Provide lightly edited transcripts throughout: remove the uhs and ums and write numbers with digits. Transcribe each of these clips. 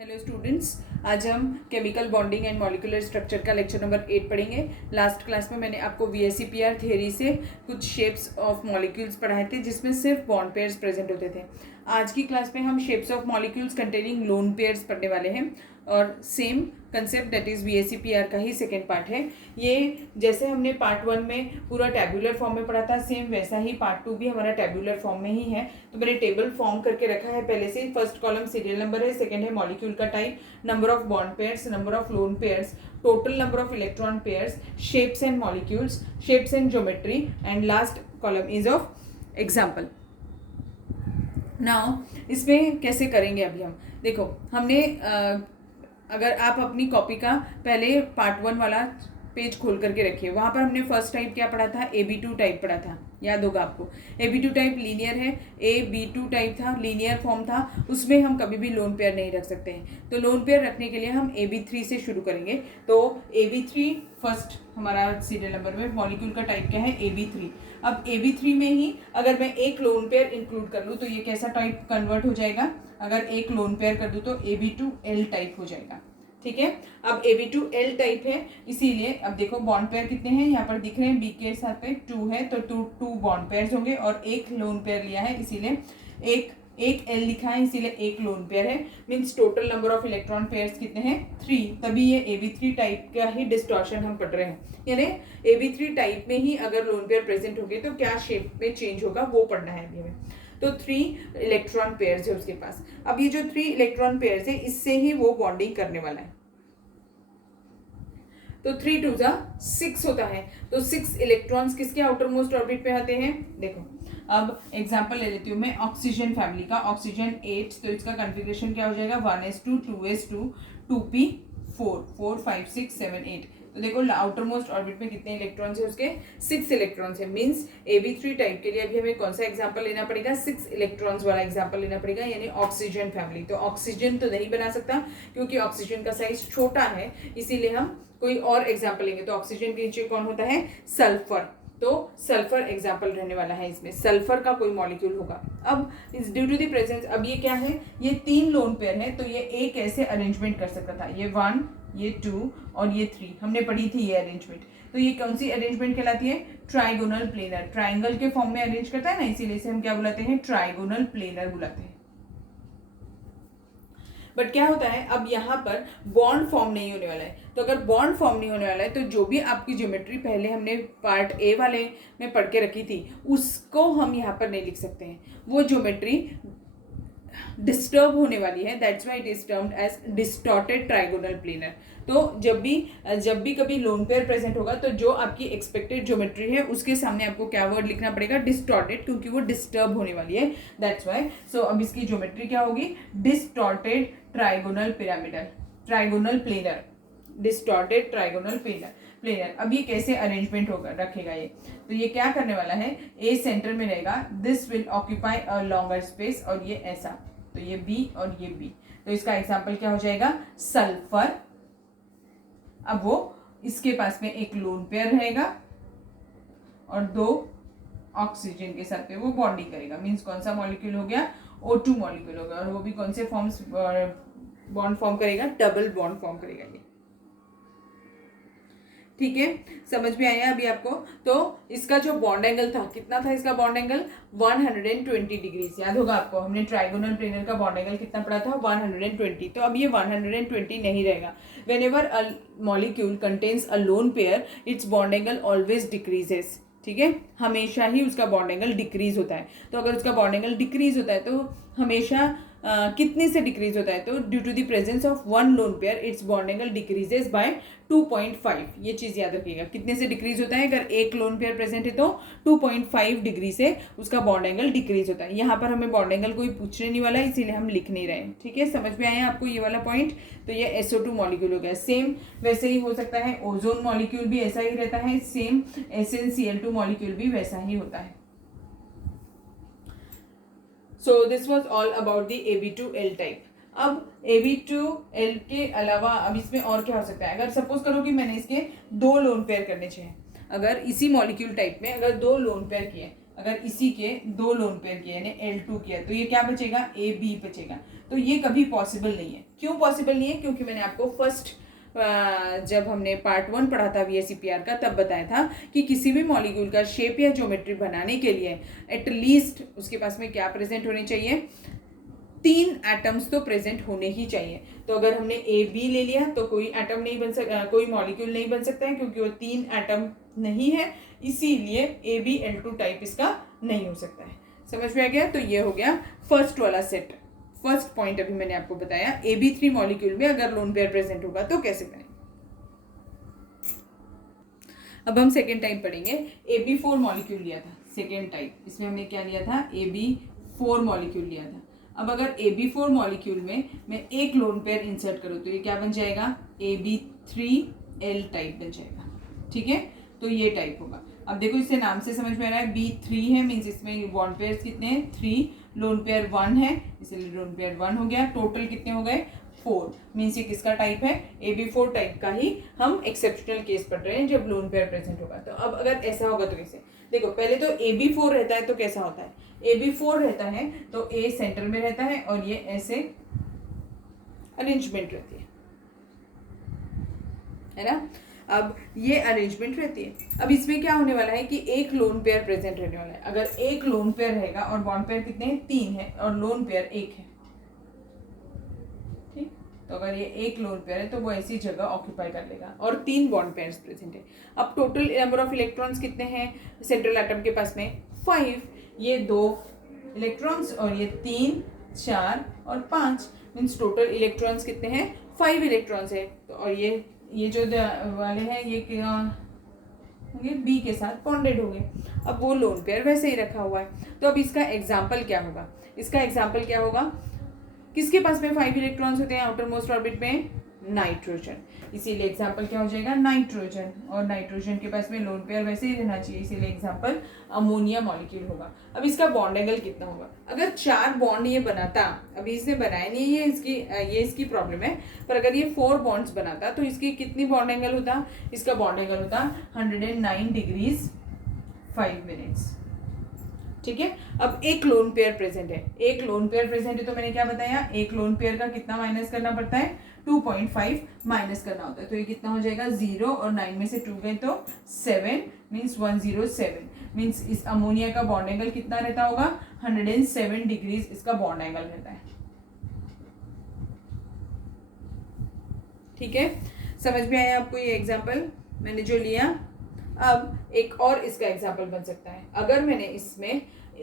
Hello students, आज हम chemical bonding and molecular structure का लेक्चर नंबर 8 पढ़ेंगे। लास्ट क्लास में मैंने आपको VSEPR थ्योरी से कुछ शेप्स ऑफ मॉलिक्यूल्स पढ़ाए थे जिसमें सिर्फ बॉन्ड पेयर्स प्रेजेंट होते थे। आज की क्लास में हम shapes of molecules containing lone pairs पढ़ने वाले हैं और same concept that is VSEPR का ही सेकेंड पार्ट है। ये जैसे हमने पार्ट 1 में पूरा टैबुलर फॉर्म में पढ़ा था, सेम वैसा ही पार्ट 2 भी हमारा टैबुलर फॉर्म में ही है। तो मैंने टेबल फॉर्म करके रखा है पहले से। फर्स्ट कॉलम सीरियल नंबर है, सेकेंड है मॉलिक्यूल का type, number of bond pairs, number of lone pairs, total number of electron pairs, shapes and molecules, shapes and geometry, and last column is of example. Now इसमें कैसे करेंगे अभी हम देखो, हमने अगर आप अपनी कॉपी का पहले पार्ट 1 वाला पेज खोल करके रखिए, वहाँ पर हमने फर्स्ट टाइप क्या पढ़ा था, AB2 टाइप पढ़ा था, याद होगा आपको। AB2 टाइप लीनियर है, AB2 टाइप था, लीनियर फॉर्म था, उसमें हम कभी भी लोन पेयर नहीं रख सकते हैं। तो लोन पेयर रखने के लिए हम AB3 से शुरू करेंगे। तो AB3 फर्स्ट हमारा सीरियल नंबर में मॉलिक्यूल का टाइप क्या है, AB3। अब AB3 में ही अगर मैं एक लोन पेयर इंक्लूड कर लूँ तो ये कैसा टाइप कन्वर्ट हो जाएगा, अगर एक लोन पेयर कर दूँ तो AB2L टाइप हो जाएगा। ठीक है, अब AB2L टाइप है, इसीलिए अब देखो बॉन्ड पेयर कितने हैं यहाँ पर दिख रहे हैं, B के साथ पे 2 है, तो 2 बॉन्ड पेयर्स होंगे और एक लोन पेयर लिया है, इसीलिए एक L लिखा है, इसीलिए एक लोन पेयर है। Means total number of electron pairs कितने हैं, 3। तभी ये AB3 टाइप का ही डिस्टॉर्शन हम पढ़ रहे हैं, यानी AB3 टाइप में ही अगर लोन पेयर प्रेजेंट हो गए तो क्या शेप में चेंज होगा वो पढ़ना है अभी हमें। तो 3 इलेक्ट्रॉन पेयर्स है उसके पास। अब ये जो 3 इलेक्ट्रॉन पेयर्स है इससे ही वो बॉन्डिंग करने वाला है। तो 3 2 6 होता है, तो 6 इलेक्ट्रॉन्स किसके आउटर मोस्ट ऑर्बिट पे आते हैं। देखो अब एग्जांपल ले लेती हूँ मैं ऑक्सीजन फैमिली का, ऑक्सीजन 8, तो इसका कॉन्फ़िगरेशन क्या हो जाएगा, 1s2 2s2 2p4 4 5 6 7 8। तो देखो आउटर मोस्ट ऑर्बिट में कितने इलेक्ट्रॉन्स है उसके, 6 इलेक्ट्रॉन्स है। मींस AB3 टाइप के लिए अभी हमें कौन सा एग्जांपल लेना पड़ेगा, 6 इलेक्ट्रॉन्स वाला एग्जांपल लेना पड़ेगा, यानी ऑक्सीजन फैमिली। तो ऑक्सीजन तो नहीं बना सकता क्योंकि ऑक्सीजन का साइज छोटा है, इसीलिए हम कोई और एग्जाम्पल लेंगे। तो ऑक्सीजन के नीचे कौन होता है, सल्फर, तो सल्फर एग्जाम्पल रहने वाला है इसमें, सल्फर का कोई मॉलिक्यूल होगा। अब ड्यू टू द प्रेजेंस, अब ये क्या है, ये 3 लोन पेयर है, तो ये एक ऐसे अरेंजमेंट कर सकता था, ये 1 ये 2 और ये 3 हमने पढ़ी थी ये अरेंजमेंट। तो ये कौन सी अरेंजमेंट कहलाती है, ट्राइगोनल प्लेनर, ट्राइंगल के फॉर्म में अरेंज करता है ना, इसीलिए इसे हम क्या बुलाते हैं, ट्राइगोनल प्लेनर बुलाते हैं। बट क्या होता है, अब यहाँ पर बॉन्ड फॉर्म नहीं होने वाला है। तो अगर बॉन्ड फॉर्म नहीं होने वाला है तो जो भी आपकी ज्योमेट्री पहले हमने पार्ट A वाले में पढ़ के रखी थी उसको हम यहाँ पर नहीं लिख सकते हैं, वो ज्योमेट्री डिस्टर्ब होने वाली है। That's why it is termed as distorted trigonal planar. तो जब भी कभी लोन पेयर प्रेजेंट होगा तो जो आपकी एक्सपेक्टेड ज्योमेट्री है उसके सामने आपको क्या वर्ड लिखना पड़ेगा, डिस्टॉर्टेड, क्योंकि वो डिस्टर्ब होने वाली है। दैट्स व्हाई सो अब इसकी ज्योमेट्री क्या होगी, distorted trigonal pyramidal, trigonal planar, distorted trigonal planar. अब ये कैसे अरेंजमेंट होगा रखेगा ये, तो ये क्या करने वाला है, A सेंटर में रहेगा, this will occupy a longer space, और ये ऐसा, तो ये B और ये B। तो इसका एग्जांपल क्या हो जाएगा, सल्फर। अब वो इसके पास में एक लोन पेयर रहेगा और 2 ऑक्सीजन के साथ में वो बॉन्डिंग करेगा। मीन्स कौन सा मॉलिक्यूल हो गया, O2 मॉलिक्यूल होगा, और वो भी कौन से फॉर्म्स बॉन्ड फॉर्म करेगा, डबल बॉन्ड फॉर्म करेगा ये। ठीक है, समझ में आया अभी आपको। तो इसका जो बॉन्ड एंगल था, कितना था इसका बॉन्ड एंगल, 120 डिग्रीज, याद होगा आपको, हमने ट्राइगोनल प्लेनर का बॉन्ड एंगल कितना पड़ा था, 120। तो अब ये 120 नहीं रहेगा। Whenever a molecule contains a loan pair its bond angle always decreases. ठीक है, हमेशा ही उसका बॉन्ड एंगल डिक्रीज होता है। तो अगर उसका बॉन्ड एंगल डिक्रीज होता है तो हमेशा कितने से डिक्रीज होता है, तो due to the presence of 1 lone pair its bond angle decreases by 2.5। ये चीज याद रखिएगा, कितने से डिक्रीज होता है, अगर एक लोन पेयर प्रेजेंट है तो 2.5 डिग्री से उसका बॉन्ड एंगल डिक्रीज होता है। यहाँ पर हमें बॉन्ड एंगल कोई पूछने नहीं वाला है, इसीलिए हम लिख नहीं रहे। ठीक है, समझ में आया आपको ये वाला पॉइंट। तो ये SO2 मॉलिक्यूल हो गया। सेम वैसे ही हो सकता है, ओजोन मॉलिक्यूल भी ऐसा ही रहता है, सेम SnCl2 मॉलिक्यूल भी वैसा ही होता है। So this was all about the AB2L type. अब AB2L के अलावा अब इसमें और क्या हो सकता है, अगर सपोज करो कि मैंने इसके 2 लोन पेयर करने चाहिए, अगर इसी मॉलिक्यूल टाइप में अगर 2 लोन पेयर किए, अगर इसी के 2 लोन पेयर किए यानी L2 किया तो ये क्या बचेगा, AB बचेगा। तो ये कभी पॉसिबल नहीं है। क्यों पॉसिबल नहीं है? क्योंकि मैंने आपको फर्स्ट जब हमने पार्ट 1 पढ़ा था VSEPR का तब बताया था कि किसी भी मॉलिक्यूल का शेप या ज्योमेट्री बनाने के लिए एटलीस्ट उसके पास में क्या प्रेजेंट होने चाहिए, 3 एटम्स तो प्रेजेंट होने ही चाहिए। तो अगर हमने AB ले लिया तो कोई एटम नहीं बन सकता, कोई मॉलिक्यूल नहीं बन सकता है क्योंकि वो 3 एटम नहीं है, इसीलिए AbL2 टाइप इसका नहीं हो सकता है। समझ में आ गया? तो ये हो गया फर्स्ट वाला सेट। फर्स्ट पॉइंट अभी मैंने आपको बताया, AB3 मॉलिक्यूल में अगर लोन पेयर प्रेजेंट होगा तो कैसे बनेगा। अब हम सेकेंड टाइप पढ़ेंगे। AB4 मॉलिक्यूल लिया था, सेकेंड टाइप, इसमें हमने क्या लिया था, AB4 मॉलिक्यूल लिया था। अब अगर AB4 मॉलिक्यूल में मैं एक लोन पेयर इंसर्ट करूँ तो ये क्या बन जाएगा, AB3L टाइप बन जाएगा। ठीक है, तो ये टाइप होगा। अब देखो इससे नाम से समझ में आ रहा है B3 है, मीन्स इसमें बॉन्ड पेयर्स कितने हैं, 3, लोन पेयर 1 है, इसलिए लोन पेयर 1 हो गया। टोटल कितने हो गए, 4, मीन्स ये किसका टाइप है, AB4 टाइप का ही हम एक्सेप्शनल केस पढ़ रहे हैं जब लोन पेयर प्रेजेंट होगा। तो अब अगर ऐसा होगा तो कैसे, देखो पहले तो AB4 रहता है तो कैसा होता है, AB4 रहता है तो A सेंटर में रहता है और ये ऐसे अरेंजमेंट रहती है ना। अब ये अरेंजमेंट रहती है। अब इसमें क्या होने वाला है कि एक लोन पेयर प्रेजेंट रहने वाला है। अगर एक लोन पेयर रहेगा और बॉन्ड पेयर कितने हैं, 3 है और लोन पेयर 1 है, ठीक। तो अगर ये एक लोन पेयर है तो वो ऐसी जगह ऑक्यूपाई कर लेगा और 3 बॉन्ड पेयर्स प्रेजेंट है। अब टोटल नंबर ऑफ इलेक्ट्रॉन्स कितने हैं सेंट्रल एटम के पास में, 5, ये 2 इलेक्ट्रॉन्स और ये 3, 4 और 5, मीन्स टोटल इलेक्ट्रॉन्स कितने हैं, 5 इलेक्ट्रॉन्स है। तो और ये जो वाले हैं ये क्या होंगे, बी के साथ बॉन्डेड हो गए। अब वो लोन पेयर वैसे ही रखा हुआ है। तो अब इसका एग्जाम्पल क्या होगा, इसका एग्जाम्पल क्या होगा, किसके पास में 5 इलेक्ट्रॉन्स होते हैं आउटर मोस्ट ऑर्बिट में, नाइट्रोजन, इसीलिए एग्जाम्पल क्या हो जाएगा, नाइट्रोजन। और नाइट्रोजन के पास में लोन पेयर वैसे ही रहना चाहिए, इसीलिए एग्जाम्पल अमोनिया मॉलिक्यूल होगा। अब इसका बॉन्ड एंगल कितना होगा, अगर 4 बॉन्ड ये बनाता, अभी इसने बनाया नहीं, ये इसकी प्रॉब्लम है, पर अगर ये 4 बॉन्ड्स बनाता तो इसकी कितनी बॉन्ड एंगल होता, इसका बॉन्ड एंगल होता 109 डिग्रीज 5 मिनट्स। ठीक है। अब एक लोन पेयर प्रेजेंट है, एक लोन पेयर प्रेजेंट है तो मैंने क्या बताया, एक लोन पेयर का कितना माइनस करना पड़ता है, 2.5 माइनस करना होता है। तो ये कितना हो जाएगा, 0 और 9 में से 2 गए तो 7, मीन्स 107, मीन्स इस अमोनिया का बॉन्ड एंगल कितना रहता होगा, 107 डिग्रीज इसका बॉन्ड एंगल रहता है। ठीक है, समझ में आया आपको ये एग्जाम्पल मैंने जो लिया। अब एक और इसका एग्जाम्पल बन सकता है, अगर मैंने इसमें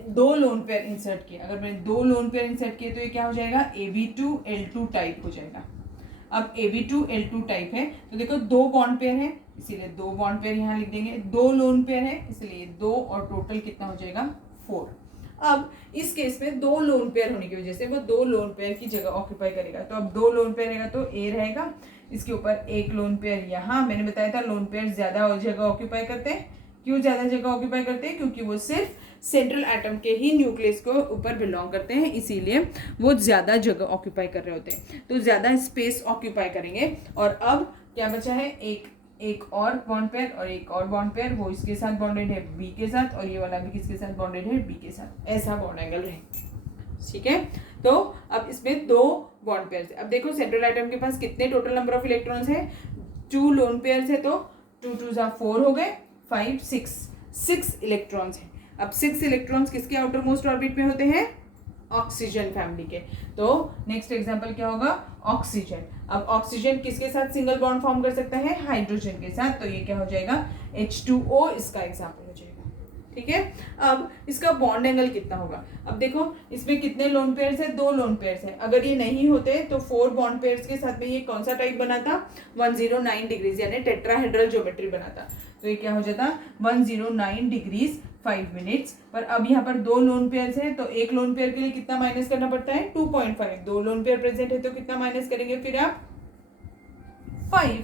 2 लोन पेयर इंसर्ट किए, अगर मैंने 2 लोन पेयर इंसर्ट किए तो ये क्या हो जाएगा, AB2L2 टाइप हो जाएगा। अब AB2L2 टाइप है तो देखो 2 बॉन्ड पेयर है, इसीलिए 2 बॉन्ड पेयर यहाँ लिख देंगे, 2 लोन पेयर है इसलिए 2 और टोटल कितना हो जाएगा, 4। अब इस केस में 2 लोन पेयर होने की वजह से वो 2 लोन पेयर की जगह ऑक्यूपाई करेगा। तो अब 2 लोन पेयर रहेगा तो A रहेगा, इसके ऊपर एक लोन पेयर यहाँ, मैंने बताया था लोन पेयर ज्यादा जगह ऑक्यूपाई करते हैं। क्यों ज्यादा जगह ऑक्यूपाई करते हैं, क्योंकि वो सिर्फ सेंट्रल एटम के ही न्यूक्लियस को ऊपर बिलोंग करते हैं, इसीलिए वो ज़्यादा जगह ऑक्यूपाई कर रहे होते हैं, तो ज़्यादा स्पेस ऑक्यूपाई करेंगे। और अब क्या बचा है, एक और बॉन्ड पेयर और एक और बॉन्ड पेयर, वो इसके साथ बॉन्डेड है बी के साथ और ये वाला भी किसके साथ बॉन्डेड है, बी के साथ, ऐसा बॉन्ड एंगल रहे। ठीक है, तो अब इसमें 2 बॉन्ड पेयर। अब देखो सेंट्रल एटम के पास कितने टोटल नंबर ऑफ इलेक्ट्रॉन्स है, 2 लोन पेयर है तो 2 2 4 हो गए, 5 6 इलेक्ट्रॉन्स है। अब 6 इलेक्ट्रॉन्स किसके आउटर मोस्ट ऑर्बिट में होते हैं, ऑक्सीजन फैमिली के। तो नेक्स्ट एग्जांपल क्या होगा, ऑक्सीजन। अब ऑक्सीजन किसके साथ सिंगल बॉन्ड फॉर्म कर सकता है, हाइड्रोजन के साथ, तो ये क्या हो जाएगा, H2O इसका एग्जांपल हो जाएगा। ठीक है, अब इसका बॉन्ड एंगल कितना होगा, अब देखो इसमें कितने लोन पेयर्स है, 2 लोन पेयर्स है, अगर ये नहीं होते तो 4 बॉन्ड पेयर्स के साथ में ये कौन सा टाइप बनाता, 109 डिग्रीज यानी टेट्राहेड्रल ज्योमेट्री बनाता। तो ये क्या हो जाता, 109 डिग्रीज 5 मिनट्स। पर अब यहाँ पर 2 लोन पेयर्स हैं तो एक लोन पेयर के लिए कितना माइनस करना पड़ता है, 2.5। 2 लोन पेयर प्रेजेंट है तो कितना माइनस करेंगे फिर आप, 5।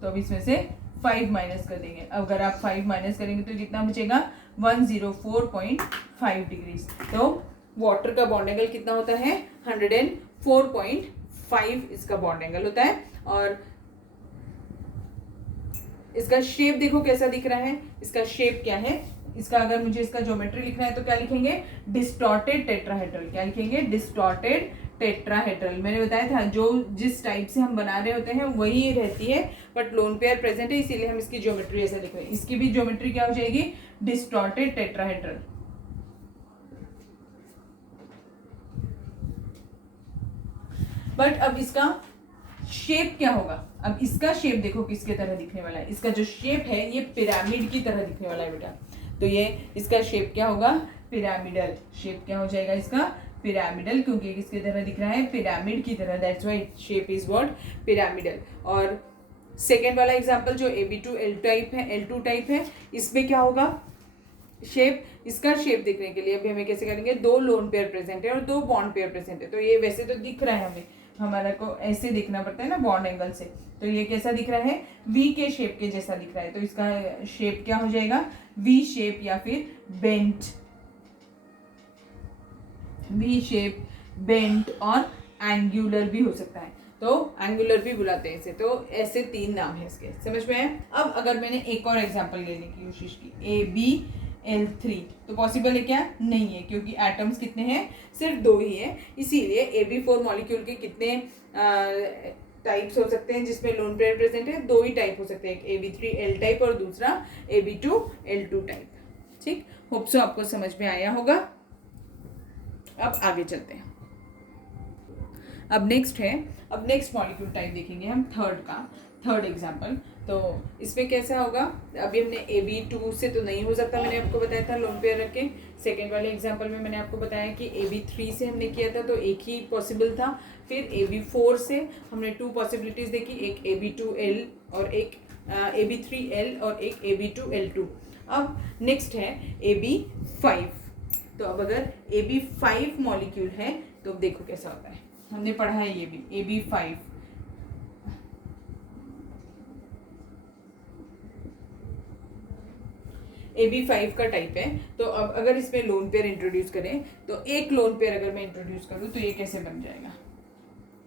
तो अब इसमें से 5 माइनस कर देंगे। अगर आप 5 माइनस करेंगे तो कितना बचेगा, 104.5 डिग्रीज। तो वाटर का बॉन्ड एंगल कितना होता है, 104.5 इसका बॉन्ड एंगल होता है। और इसका शेप देखो कैसा दिख रहा है, इसका शेप क्या है, इसका अगर मुझे इसका ज्योमेट्री लिखना है तो क्या लिखेंगे, डिस्टॉर्टेड टेट्राहेड्रल। क्या लिखेंगे, डिस्टॉर्टेड टेट्राहेड्रल। मैंने बताया था जो जिस टाइप से हम बना रहे होते हैं वही रहती है, बट लोन पेयर प्रेजेंट है इसीलिए हम इसकी ज्योमेट्री ऐसे लिख रहे हैं। इसकी भी ज्योमेट्री क्या हो जाएगी, डिस्टॉर्टेड टेट्राहेड्रल। बट अब इसका शेप क्या होगा, अब इसका शेप देखो किसके तरह दिखने वाला है। इसका जो शेप है ये पिरामिड की तरह दिखने वाला है बेटा। तो ये इसका शेप क्या होगा, पिरामिडल। शेप क्या हो जाएगा इसका, पिरामिडल, क्योंकि किसकी तरह दिख रहा है, पिरामिड की तरह, that's why shape is what, pyramidal. और सेकेंड वाला एग्जाम्पल जो AB2L टाइप है, L2 टाइप है, इसमें क्या होगा शेप, इसका शेप देखने के लिए अभी हमें कैसे करेंगे, दो लोन पेयर प्रेजेंट है और दो बॉन्ड पेयर प्रेजेंट है। तो ये वैसे तो दिख रहा है हमें, हमारा को ऐसे देखना पड़ता है ना बॉन्ड एंगल से, तो ये कैसा दिख रहा है, वी के शेप के जैसा दिख रहा है। तो इसका शेप क्या हो जाएगा, वी शेप या फिर बेंट, वी शेप, बेंट और एंगुलर भी हो सकता है। तो एंगुलर भी बुलाते हैं इसे। तो ऐसे तीन नाम है इसके, समझ में आए। अब अगर मैंने एक और एग्जांपल लेने की कोशिश की, ABL3, तो पॉसिबल है क्या, नहीं है, क्योंकि एटम्स कितने हैं, सिर्फ दो ही है। इसीलिए AB4 मॉलिक्यूल के कितने टाइप्स हो सकते हैं जिसमें लोन पेयर प्रेजेंट है, दो ही टाइप हो सकते हैं, एक AB3L टाइप और दूसरा AB2L2 टाइप। ठीक, होप सो आपको समझ में आया होगा। अब आगे चलते हैं। अब नेक्स्ट मॉलिक्यूल टाइप देखेंगे हम, थर्ड एग्जाम्पल। तो इसमें कैसा होगा, अभी हमने AB2 से तो नहीं हो सकता, मैंने आपको बताया था लोन पेयर रख के। सेकेंड वाले एग्जाम्पल में मैंने आपको बताया कि AB3 से हमने किया था तो एक ही पॉसिबल था। फिर AB4 से हमने 2 पॉसिबिलिटीज देखी, एक AB2L और एक AB3L और एक AB2L2। अब नेक्स्ट है AB5। तो अब अगर AB5 मॉलिक्यूल है तो अब देखो कैसा होता है, हमने पढ़ा है ये भी, AB5 का टाइप है। तो अब अगर इसमें लोन पेयर इंट्रोड्यूस करें तो एक लोन पेयर अगर मैं इंट्रोड्यूस करूं तो ये कैसे बन जाएगा,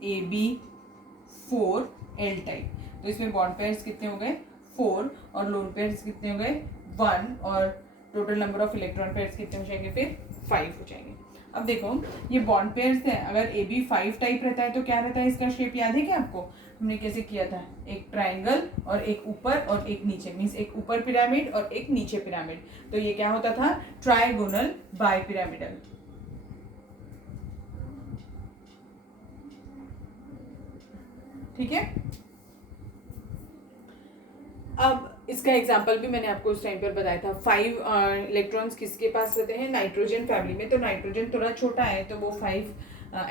AB4L टाइप। तो इसमें बॉन्ड पेयर्स कितने हो गए, 4, और लोन पेयर्स कितने हो गए, 1, और total number of electron pairs कितने हो जाएंगे, फिर 5 हो जाएंगे। अब देखो ये बॉन्ड पेयर्स हैं, अगर AB5 टाइप रहता है तो क्या रहता है, इसका शेप याद है क्या आपको, हमने कैसे किया था, एक ट्रायंगल और एक ऊपर और एक नीचे, मीन्स एक ऊपर पिरामिड और एक नीचे पिरामिड। तो ये क्या होता था, ट्रायगोनल बाइपिरामिडल। ठीक है। अब इसका एग्जाम्पल भी मैंने आपको उस टाइम पर बताया था। 5 इलेक्ट्रॉन्स किसके पास रहते हैं, नाइट्रोजन फैमिली में। तो नाइट्रोजन थोड़ा छोटा है तो वो 5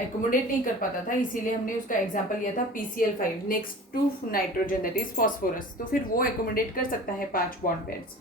एकोमोडेट नहीं कर पाता था, इसीलिए हमने उसका एग्जाम्पल लिया था PCl5 next to nitrogen, that is phosphorus. तो फिर वो एकोमोडेट कर सकता है 5 बॉन्ड पेयर्स।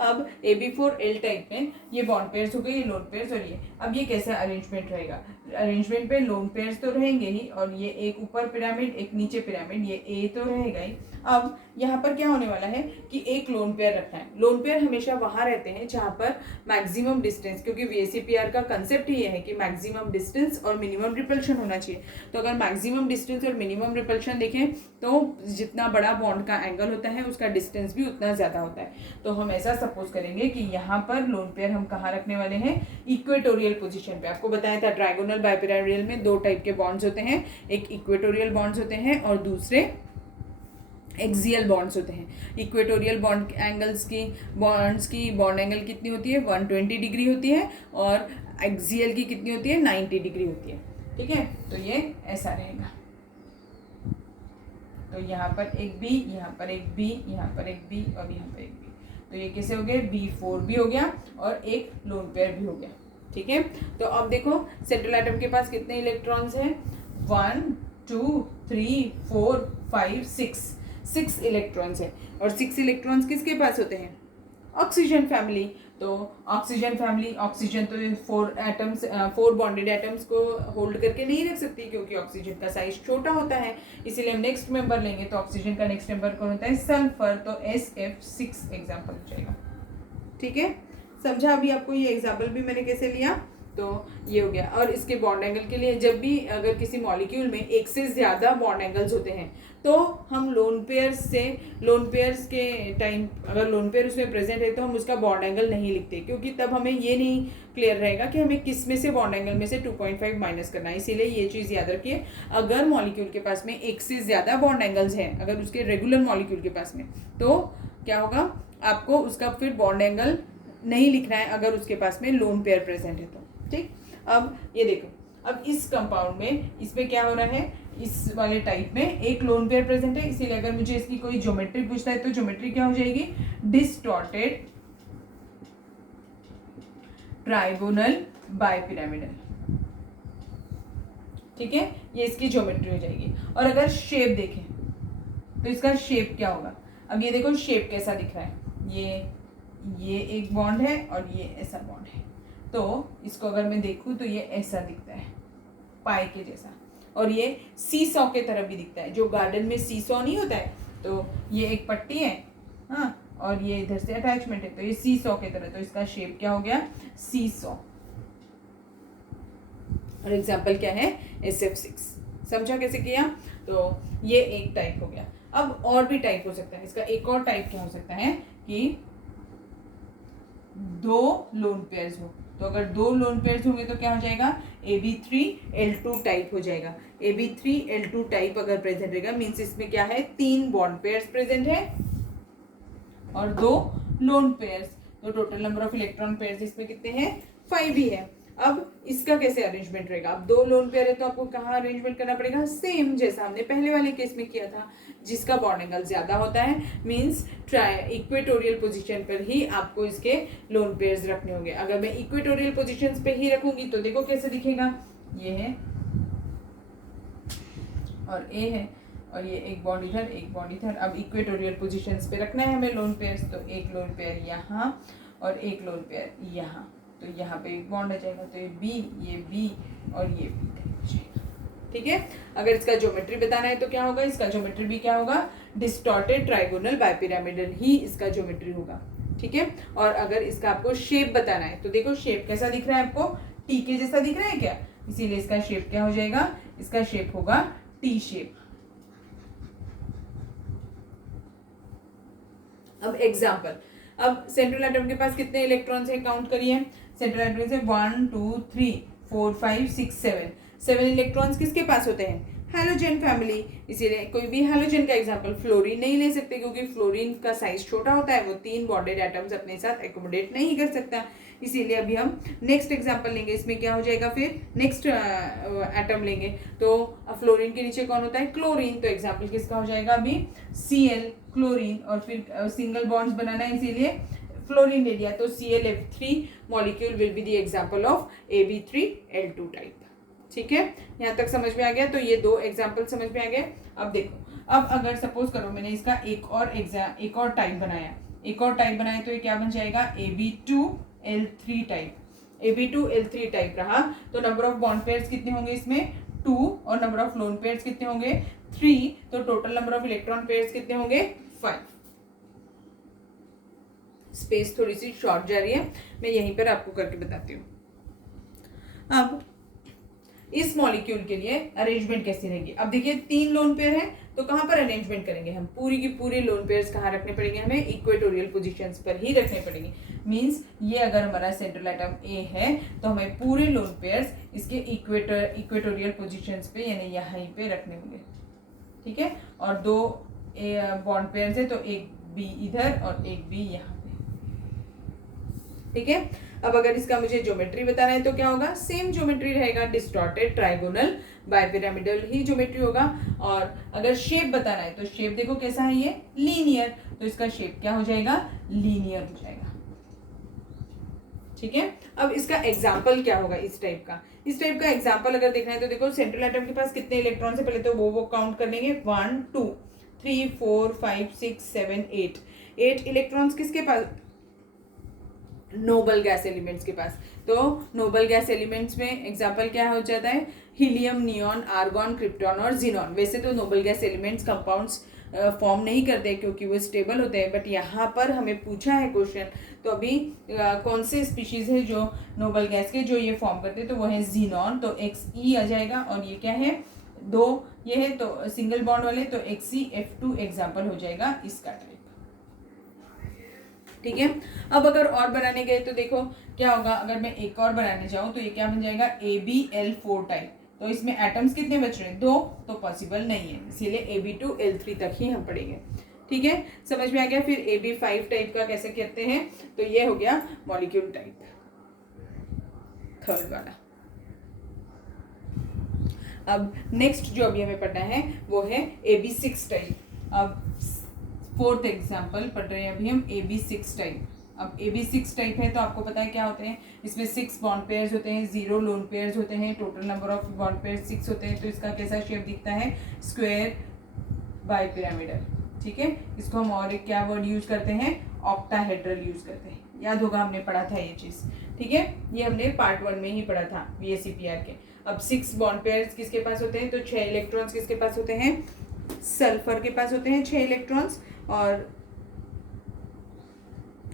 अब AB4L टाइप में ये बॉन्ड पेयर्स हो गए, ये लोन पेयर्स, और ये अब ये कैसा अरेंजमेंट रहेगा, अरेंजमेंट पे लोन पेयर्स तो रहेंगे ही, और ये एक ऊपर पिरामिड एक नीचे पिरामिड, ये A तो रहेगा ही। अब यहाँ पर क्या होने वाला है कि एक लोन पेयर रखना है। लोन पेयर हमेशा वहाँ रहते हैं जहाँ पर मैक्सिमम डिस्टेंस, क्योंकि VSEPR का कंसेप्ट ही ये है कि मैक्सिमम डिस्टेंस और मिनिमम रिपल्शन होना चाहिए। तो अगर मैक्सिमम डिस्टेंस और मिनिमम रिपल्शन देखें तो जितना बड़ा बॉन्ड का एंगल होता है उसका डिस्टेंस भी उतना ज़्यादा होता है। तो हम ऐसा सपोज करेंगे कि यहाँ पर लोन पेयर हम कहाँ रखने वाले हैं, इक्वेटोरियल पोजीशन पे। आपको बताया था ट्रायगोनल बाइपिरामिडल में 2 टाइप के बॉन्ड्स होते हैं, एक इक्वेटोरियल बॉन्ड्स होते हैं और दूसरे एक्सियल बॉन्ड्स होते हैं। इक्वेटोरियल बॉन्ड एंगल्स की बॉन्ड एंगल कितनी होती है, 120 डिग्री होती है, और एक्सियल की कितनी होती है, 90 डिग्री होती है। ठीक है, तो ये ऐसा रहेगा। तो यहाँ पर एक B, यहाँ पर एक B, यहाँ पर एक B और यहाँ पर एक B। तो ये कैसे हो गए, B4 भी हो गया और एक लोन पेयर भी हो गया। ठीक है, तो अब देखो सेंट्रल एटम के पास कितने इलेक्ट्रॉन्स हैं, 1 2 3 4 5 6 इलेक्ट्रॉन्स हैं। और 6 इलेक्ट्रॉन्स किसके पास होते हैं, ऑक्सीजन फैमिली। तो ऑक्सीजन फैमिली, ऑक्सीजन तो 4 बॉन्डेड एटम्स को होल्ड करके नहीं रख सकती, क्योंकि ऑक्सीजन का साइज छोटा होता है, इसीलिए हम नेक्स्ट मेंबर लेंगे। तो ऑक्सीजन का नेक्स्ट मेंबर कौन होता है, सल्फर। तो SF6 एग्जाम्पल हो जाएगा। ठीक है, समझा अभी आपको ये एग्जाम्पल भी मैंने कैसे लिया। तो ये हो गया। और इसके बॉन्ड एंगल के लिए, जब भी अगर किसी मॉलिक्यूल में एक से ज़्यादा बॉन्ड एंगल्स होते हैं तो हम लोन पेयर्स के टाइम अगर लोन पेयर उसमें प्रेजेंट है तो हम उसका बॉन्ड एंगल नहीं लिखते, क्योंकि तब हमें ये नहीं क्लियर रहेगा कि हमें किस में से बॉन्ड एंगल में से 2.5 माइनस करना है। इसीलिए ये चीज़ याद रखिए, अगर मॉलिक्यूल के पास में एक से ज़्यादा बॉन्ड एंगल्स हैं, अगर उसके रेगुलर मॉलिक्यूल के पास में, तो क्या होगा, आपको उसका फिर बॉन्ड एंगल नहीं लिखना है अगर उसके पास में लोन पेयर प्रेजेंट है तो। ठीक, अब ये देखो, अब इस कंपाउंड में इसमें क्या हो रहा है, इस वाले टाइप में एक लोन पेयर प्रेजेंट है, इसीलिए अगर मुझे इसकी कोई ज्योमेट्री पूछता है तो ज्योमेट्री क्या हो जाएगी, डिस्टॉर्टेड ट्राइगोनल बाइपिरामिडल। ठीक है, ये इसकी ज्योमेट्री हो जाएगी। और अगर शेप देखें तो इसका शेप क्या होगा, अब ये देखो शेप कैसा दिख रहा है, ये एक बॉन्ड है और ये ऐसा बॉन्ड है, तो इसको अगर मैं देखूं तो ये ऐसा दिखता है पाई के जैसा, और ये सीसॉ के तरह भी दिखता है, जो गार्डन में सीसॉ नहीं होता है, तो ये एक पट्टी है, हाँ, और ये इधर से अटैचमेंट है, तो ये सीसॉ के तरह, तो इसका शेप क्या हो गया, सीसॉ। और एग्जाम्पल क्या है, SF6। समझा कैसे किया, तो ये एक टाइप हो गया। अब और भी टाइप हो सकता है, इसका एक और टाइप क्या हो सकता है कि दो लोन पेयर्स हो, तो अगर दो लोन पेयर्स होंगे तो क्या हो जाएगा, AB3L2 टाइप हो जाएगा। AB3L2 टाइप अगर प्रेजेंट रहेगा मीन्स इसमें क्या है, 3 बॉन्ड पेयर्स प्रेजेंट है और 2 लोन पेयर्स, तो total number of electron pairs इसमें कितने हैं, 5 ही है। अब इसका कैसे अरेंजमेंट रहेगा, अब 2 लोन पेयर है तो आपको कहाँ अरेंजमेंट करना पड़ेगा, सेम जैसा हमने पहले वाले केस में किया था, जिसका बॉन्ड एंगल ज्यादा होता है मींस इक्वेटोरियल पोजीशन पर ही आपको इसके लोन पेयर्स रखने होंगे। अगर मैं इक्वेटोरियल पोजीशंस पे ही रखूंगी तो देखो कैसे दिखेगा, ये है और ए है, और ये एक बॉन्ड इधर एक बॉन्ड इधर। अब इक्वेटोरियल पोजीशंस पे रखना है हमें लोन पेयर्स, तो एक लोन पेयर यहाँ और एक लोन पेयर यहाँ, तो यहाँ पे एक बॉन्ड आ जाएगा, तो ये बी और ये बी हो जाएगा। ठीक है, अगर इसका ज्योमेट्री बताना है तो क्या होगा, इसका ज्योमेट्री भी क्या होगा, डिस्टॉर्टेड ट्राइगोनल बाइपिरामिडल ही इसका ज्योमेट्री होगा। ठीक है, और अगर इसका आपको शेप बताना है तो देखो शेप कैसा दिख रहा है आपको, टी के जैसा दिख रहा है क्या, इसीलिए इसका शेप क्या हो जाएगा, इसका शेप होगा टी शेप। अब एग्जाम्पल, अब सेंट्रल एटम के पास कितने इलेक्ट्रॉन्स हैं, काउंट करिए, सेंट्रल एटम से 1 2 3 4 5 6 7 इलेक्ट्रॉन्स किसके पास होते हैं, हैलोजन फैमिली, इसीलिए कोई भी हैलोजन का एग्जांपल फ्लोरीन नहीं ले सकते, क्योंकि फ्लोरीन का साइज छोटा होता है, वो 3 बॉन्डेड एटम्स अपने साथ एकोमोडेट नहीं कर सकता, इसीलिए अभी हम नेक्स्ट एग्जांपल लेंगे। इसमें क्या हो जाएगा, फिर नेक्स्ट एटम लेंगे, तो फ्लोरीन के नीचे कौन होता है, क्लोरीन, तो एग्जाम्पल किसका हो जाएगा अभी, Cl क्लोरीन, और फिर सिंगल बॉन्ड्स बनाना है इसीलिए फ्लोरीन ले लिया, तो ClF3 molecule will be the example of AB3L2 type. ठीक है, यहाँ तक समझ में आ गया, तो ये 2 एग्जांपल समझ में आ गए। अब देखो, अब अगर सपोज करो मैंने इसका एक और टाइप बनाया, तो ये क्या बन जाएगा, AB2L3 टाइप। AB2L3 टाइप रहा तो नंबर ऑफ बॉन्ड पेयर्स कितने होंगे इसमें, 2, और नंबर ऑफ लोन पेयर्स कितने होंगे, 3, तो total number of electron pairs कितने होंगे, 5। स्पेस थोड़ी सी शॉर्ट जा रही है, मैं यहीं पर आपको करके बताती हूँ। अब इस मॉलिक्यूल के लिए अरेंजमेंट कैसी रहेगी, अब देखिए 3 लोन पेयर है, तो कहाँ पर अरेंजमेंट करेंगे हम, पूरी की पूरी लोन पेयर्स कहाँ रखने पड़ेंगे, हमें इक्वेटोरियल पोजीशंस पर ही रखने पड़ेंगे। मींस ये अगर हमारा सेंट्रल एटम ए है तो हमें पूरे लोन पेयर्स इसके इक्वेटोरियल पोजीशंस पे यानी यहाँ पे रखने होंगे। ठीक है, और 2 बॉन्ड पेयर्स है, तो एक बी इधर और एक बी यहाँ पे। ठीक है, अब अगर इसका मुझे ज्योमेट्री बताना है तो क्या होगा, सेम ज्योमेट्री रहेगा, डिस्टॉर्टेड ट्राइगोनल बाइपिरामिडल ही ज्योमेट्री होगा। और अगर शेप बताना है तो शेप देखो कैसा है, ये लीनियर, तो इसका शेप क्या हो जाएगा, लीनियर हो जाएगा। ठीक है, अब इसका एग्जाम्पल क्या होगा इस टाइप का एग्जाम्पल अगर देखना है तो देखो सेंट्रल एटम के पास कितने इलेक्ट्रॉन है, पहले तो वो काउंट कर लेंगे, 1 2 3 4 5 6 7 8 इलेक्ट्रॉन्स किसके पास, नोबल गैस एलिमेंट्स के पास। तो नोबल गैस एलिमेंट्स में एग्जाम्पल क्या हो जाता है, हीलियम, नियॉन, आर्गॉन, क्रिप्टॉन और जीनॉन। वैसे तो noble gas elements compounds form नहीं करते क्योंकि वो स्टेबल होते हैं, बट यहाँ पर हमें पूछा है क्वेश्चन, तो अभी कौन से स्पीशीज़ है जो नोबल गैस के जो ये फॉर्म करते हैं, तो वो है जीनॉन, तो XE आ जाएगा। और ये क्या है, 2 ये है तो सिंगल बॉन्ड वाले, तो XeF2 एग्जाम्पल हो जाएगा इसका टाइप। ठीक है, अब अगर और बनाने गए तो देखो क्या होगा, अगर मैं एक और बनाने जाऊँ तो ये क्या बन जाएगा, AbL4 टाइप। तो इसमें एटम्स कितने बच रहे हैं, 2, तो पॉसिबल नहीं है, इसीलिए Ab2L3 तक ही हम पढ़ेंगे। ठीक है, समझ में आ गया। फिर Ab5 टाइप का कैसे कहते हैं, तो ये हो गया मॉलिक्यूल टाइप, थर्ड वाला। अब नेक्स्ट जो अभी हमें पढ़ना है वो है AB6 टाइप। अब फोर्थ एग्जाम्पल पढ़ रहे हैं अभी हम AB6 टाइप। अब AB6 टाइप है तो आपको पता है क्या होते हैं, इसमें 6 बॉन्ड पेयर्स होते हैं, 0 लोन पेयर्स होते हैं, total number of bond pairs 6 होते हैं। तो इसका कैसा शेप दिखता है, स्क्वायर बाई पिरामिडल। ठीक है, इसको हम और एक क्या वर्ड यूज करते हैं, ऑक्टाहेड्रल यूज करते हैं। याद होगा हमने पढ़ा था ये चीज़। ठीक है, ये हमने पार्ट 1 में ही पढ़ा था VSEPR के। अब 6 बॉन्ड पेयर्स किसके पास होते हैं, तो 6 इलेक्ट्रॉन्स किसके पास होते हैं, सल्फर के पास होते हैं 6 इलेक्ट्रॉन्स। और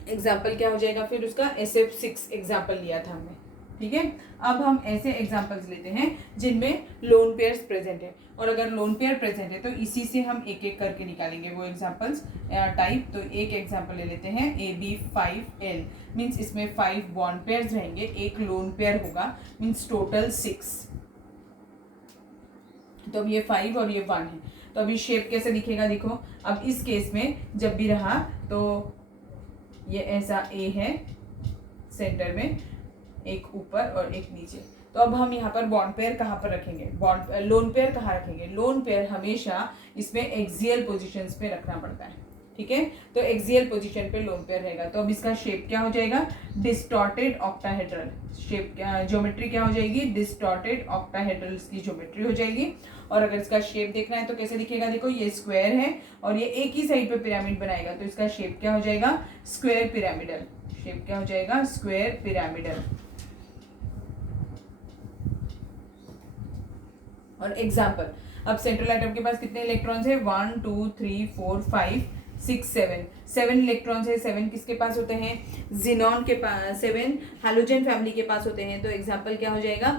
एग्जाम्पल क्या हो जाएगा फिर उसका, SF6 एग्जाम्पल लिया था हमने। ठीक है, अब हम ऐसे एग्जाम्पल्स लेते हैं जिनमें लोन पेयर्स प्रेजेंट है, और अगर लोन पेयर प्रेजेंट है तो इसी से हम एक एक करके निकालेंगे वो एग्जाम्पल्स टाइप। तो एक एग्जाम्पल ले लेते हैं AB5L, मीन्स इसमें 5 बॉन्ड पेयर्स रहेंगे, एक लोन पेयर होगा, मीन्स टोटल 6। तो अब ये 5 और ये 1 है, तो अभी शेप कैसे दिखेगा, देखो। अब इस केस में जब भी रहा तो ये ऐसा A है, सेंटर में एक ऊपर और एक नीचे। तो अब हम यहाँ पर बॉन्ड पेयर कहाँ पर रखेंगे, लोन पेयर कहाँ रखेंगे, लोन पेयर हमेशा इसमें एक्सियल पोजीशंस पे रखना पड़ता है। ठीक है, तो एक्सियल पोजीशन पे लोन पेयर रहेगा। तो अब इसका शेप क्या हो जाएगा, डिस्टॉर्टेड ऑक्टाहेड्रल शेप, ज्योमेट्री क्या हो जाएगी, डिस्टॉर्टेड ऑक्टाहेड्रल की ज्योमेट्री हो जाएगी। और अगर इसका शेप देखना है तो कैसे दिखेगा, देखो ये स्क्वायर है और ये एक ही साइड पे पिरामिड बनाएगा, तो इसका शेप क्या हो जाएगा, स्क्वायर पिरामिडल। शेप क्या हो जाएगा, स्क्वायर पिरामिडल। और एग्जाम्पल, अब सेंट्रल एटम के पास कितने इलेक्ट्रॉन्स है, 1 2 3 4 5 6 7 इलेक्ट्रॉन्स है। 7 किसके पास होते हैं, जिनॉन के पास, 7 हैलोजन फैमिली के पास होते हैं। तो एग्जाम्पल क्या हो जाएगा,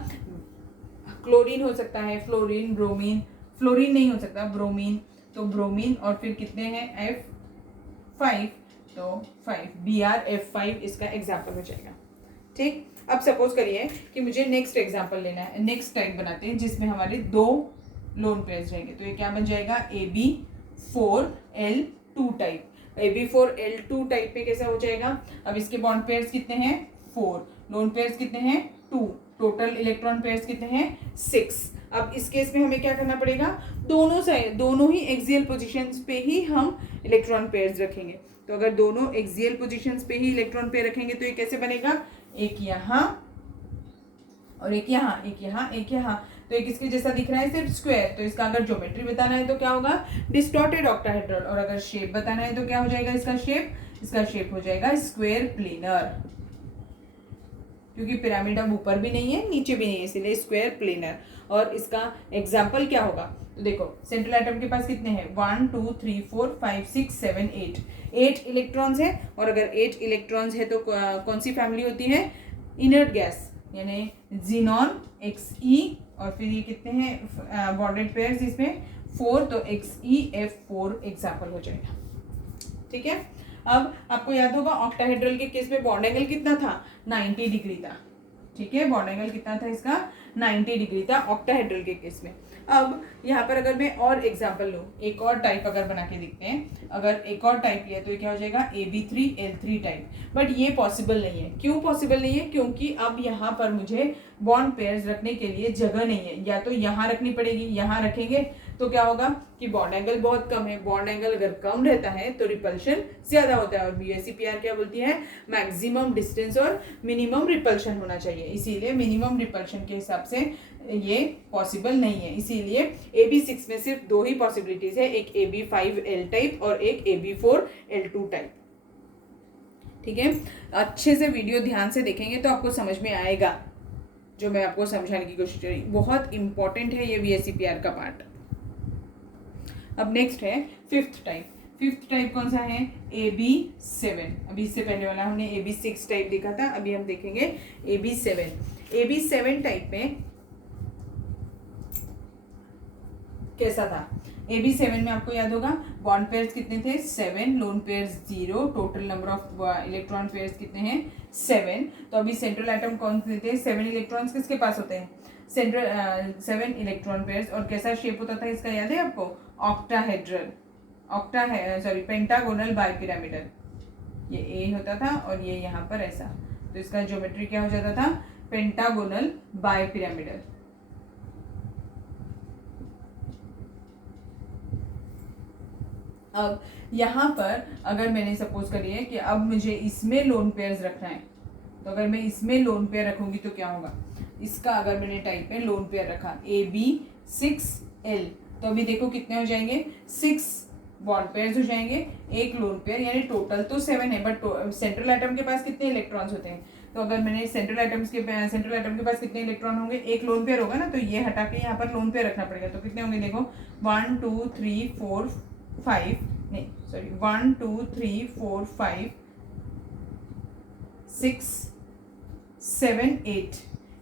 क्लोरीन हो सकता है, फ्लोरीन, ब्रोमीन, फ्लोरीन नहीं हो सकता, ब्रोमीन, तो ब्रोमीन। और फिर कितने हैं, F5, तो 5, BrF5 इसका एग्जाम्पल हो जाएगा। ठीक, अब सपोज करिए कि मुझे नेक्स्ट एग्जाम्पल लेना है, नेक्स्ट टाइप बनाते हैं जिसमें हमारे 2 लोन पेयर्स रहेंगे। तो ये क्या बन जाएगा, AB4L2 टाइप। AB4L2 टाइप पे कैसा हो जाएगा, अब इसके बॉन्ड पेयर्स कितने हैं, 4, लोन पेयर्स कितने हैं, 2, टोटल इलेक्ट्रॉन पेयर्स कितने हैं, 6। अब इस केस में हमें क्या करना पड़ेगा, दोनों ही एक्सियल पोजीशंस पे ही हम इलेक्ट्रॉन पेयर्स रखेंगे। तो अगर दोनों एक्सियल पोजीशंस पे ही इलेक्ट्रॉन पेयर रखेंगे तो ये कैसे बनेगा, एक यहाँ और एक यहाँ, एक यहाँ, एक यहाँ। तो एक इसके जैसा दिख रहा है सिर्फ स्क्वायर, तो इसका अगर ज्योमेट्री बताना है तो क्या होगा, डिस्टॉर्टेड ऑक्टाहेड्रल। और अगर शेप बताना है तो क्या हो जाएगा इसका शेप हो जाएगा स्क्वायर प्लेनर, क्योंकि पिरामिड अब ऊपर भी नहीं है नीचे भी नहीं है, इसलिए स्क्वायर प्लेनर। और इसका एग्जाम्पल क्या होगा, तो देखो सेंट्रल एटम के पास कितने हैं, 1 2 3 4 5 6 7 8 इलेक्ट्रॉन्स है। और अगर 8 इलेक्ट्रॉन्स है तो कौन सी फैमिली होती है, इनर्ट गैस, यानी जीनॉन, Xe, और फिर ये कितने हैं बॉन्डेड पेयर्स इसमें 4, तो XeF4 एग्जाम्पल हो जाएगा। ठीक है, अब आपको याद होगा ऑक्टाहेड्रल के केस में बॉन्ड एंगल कितना था, 90 डिग्री था। ठीक है, बॉन्ड एंगल कितना था इसका, 90 डिग्री था ऑक्टाहेड्रल के केस में। अब यहाँ पर अगर मैं और एग्जांपल लूँ, एक और टाइप अगर बना के देखते हैं, अगर एक और टाइप लिया तो ये क्या हो जाएगा, AB3L3 टाइप। बट ये पॉसिबल नहीं है। क्यों पॉसिबल नहीं है, क्योंकि अब यहाँ पर मुझे बॉन्ड पेयर्स रखने के लिए जगह नहीं है, या तो यहाँ रखनी पड़ेगी, यहाँ रखेंगे तो क्या होगा कि बॉन्ड एंगल बहुत कम है। बॉन्ड एंगल अगर कम रहता है तो रिपल्शन ज्यादा होता है, और VSEPR क्या बोलती है, मैक्सिमम डिस्टेंस और मिनिमम रिपल्शन होना चाहिए। इसीलिए मिनिमम रिपल्शन के हिसाब से ये पॉसिबल नहीं है। इसीलिए AB6 में सिर्फ 2 ही पॉसिबिलिटीज है, एक AB5L टाइप और एक AB4L2 टाइप। ठीक है, अच्छे से वीडियो ध्यान से देखेंगे तो आपको समझ में आएगा जो मैं आपको समझाने की कोशिश कर रही हूँ। बहुत इंपॉर्टेंट है ये VSEPR का पार्ट। अब नेक्स्ट है फिफ्थ टाइप। फिफ्थ टाइप कौन सा है? AB7। अभी इससे पहले वाला हमने AB6 टाइप देखा था, अभी हम देखेंगे AB7। AB7 टाइप में कैसा था? AB7 में आपको याद होगा बॉन्ड पेयर्स कितने थे? 7, lone pairs 0, total number of electron pairs कितने हैं? 7। तो अभी सेंट्रल एटम कौन से थे? 7 इलेक्ट्रॉन्स किसके पास होते हैं? Central 7 electron pairs. और कैसा शेप होता था इसका, याद है आपको? Octahedral, pentagonal bipyramidal. ये ए होता था और ये यहाँ पर ऐसा, तो इसका ज्योमेट्री क्या हो जाता था? Pentagonal bipyramidal. अब यहाँ पर अगर मैंने सपोज करिए कि अब मुझे इसमें लोन पेयर्स रखना है, तो अगर मैं इसमें लोन पेयर रखूंगी तो क्या होगा? इसका अगर मैंने टाइप में लोन पेयर रखा AB6L, तो अभी देखो कितने हो जाएंगे? 6 बॉन्ड पेयर्स हो जाएंगे, एक लोन पेयर, यानी टोटल तो 7 है, बट सेंट्रल एटम के पास कितने इलेक्ट्रॉन्स होते हैं? तो अगर मैंने सेंट्रल एटम के पास कितने इलेक्ट्रॉन होंगे? एक लोन पेयर होगा ना, तो ये हटा के यहाँ पर लोन पेयर रखना पड़ेगा। तो कितने होंगे देखो, 1 2 3 4 5, नहीं सॉरी 1 2 3 4 5 6 7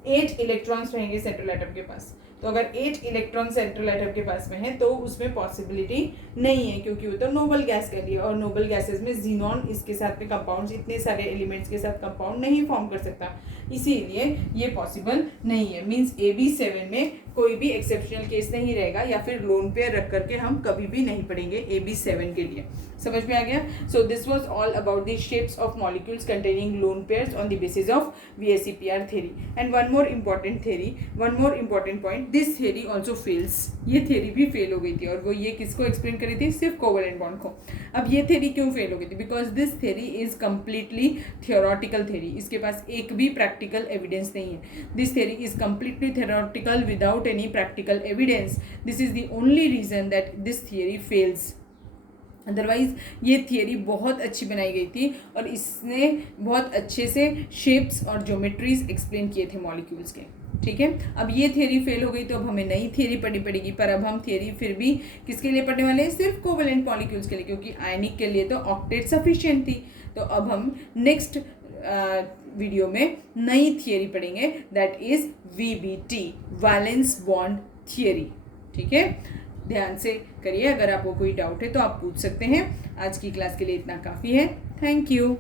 8 इलेक्ट्रॉन्स रहेंगे सेंट्रल एटम के पास। तो अगर 8 इलेक्ट्रॉन सेंट्रल एटम के पास में है तो उसमें पॉसिबिलिटी नहीं है, क्योंकि वो तो नोबल गैस के लिए, और नोबल गैसेस में जीनॉन इसके साथ में कंपाउंड्स, इतने सारे एलिमेंट्स के साथ कंपाउंड नहीं फॉर्म कर सकता, इसीलिए ये पॉसिबल नहीं है। मींस AB7 में कोई भी एक्सेप्शनल केस नहीं रहेगा, या फिर लोन पेयर रख करके हम कभी भी नहीं पढ़ेंगे AB7 के लिए। समझ में आ गया? So this was all about the shapes of molecules containing lone pairs on the basis of VSEPR theory. And one more important point, this theory also fails. ये थ्योरी भी फेल हो गई थी, और वो ये किसको एक्सप्लेन करी थी? सिर्फ कोवेलेंट बॉन्ड को। अब ये थ्योरी क्यों फेल हो गई थी? Because this theory is completely theoretical theory, इसके पास एक भी प्रैक्टिकल एविडेंस नहीं है। This theory is completely theoretical without any practical evidence. This is the only reason that this theory fails. Otherwise ये थियरी बहुत अच्छी बनाई गई थी, और इसने बहुत अच्छे से शेप्स और ज्योमेट्रीज एक्सप्लेन किए थे मॉलिक्यूल्स के। ठीक है, अब ये थियरी फेल हो गई तो अब हमें नई थियरी पढ़नी पड़ेगी, पर अब हम थियरी फिर भी किसके लिए पढ़ने वाले हैं? सिर्फ कोवेलेंट मॉलिक्यूल्स के लिए, क्योंकि आयनिक के लिए तो ऑक्टेट सफिशिएंट थी। तो अब हम नेक्स्ट वीडियो में नई थियरी पढ़ेंगे, that is VBT, valence bond theory. ठीक है, ध्यान से करिए, अगर आपको कोई डाउट है तो आप पूछ सकते हैं। आज की क्लास के लिए इतना काफ़ी है। Thank you.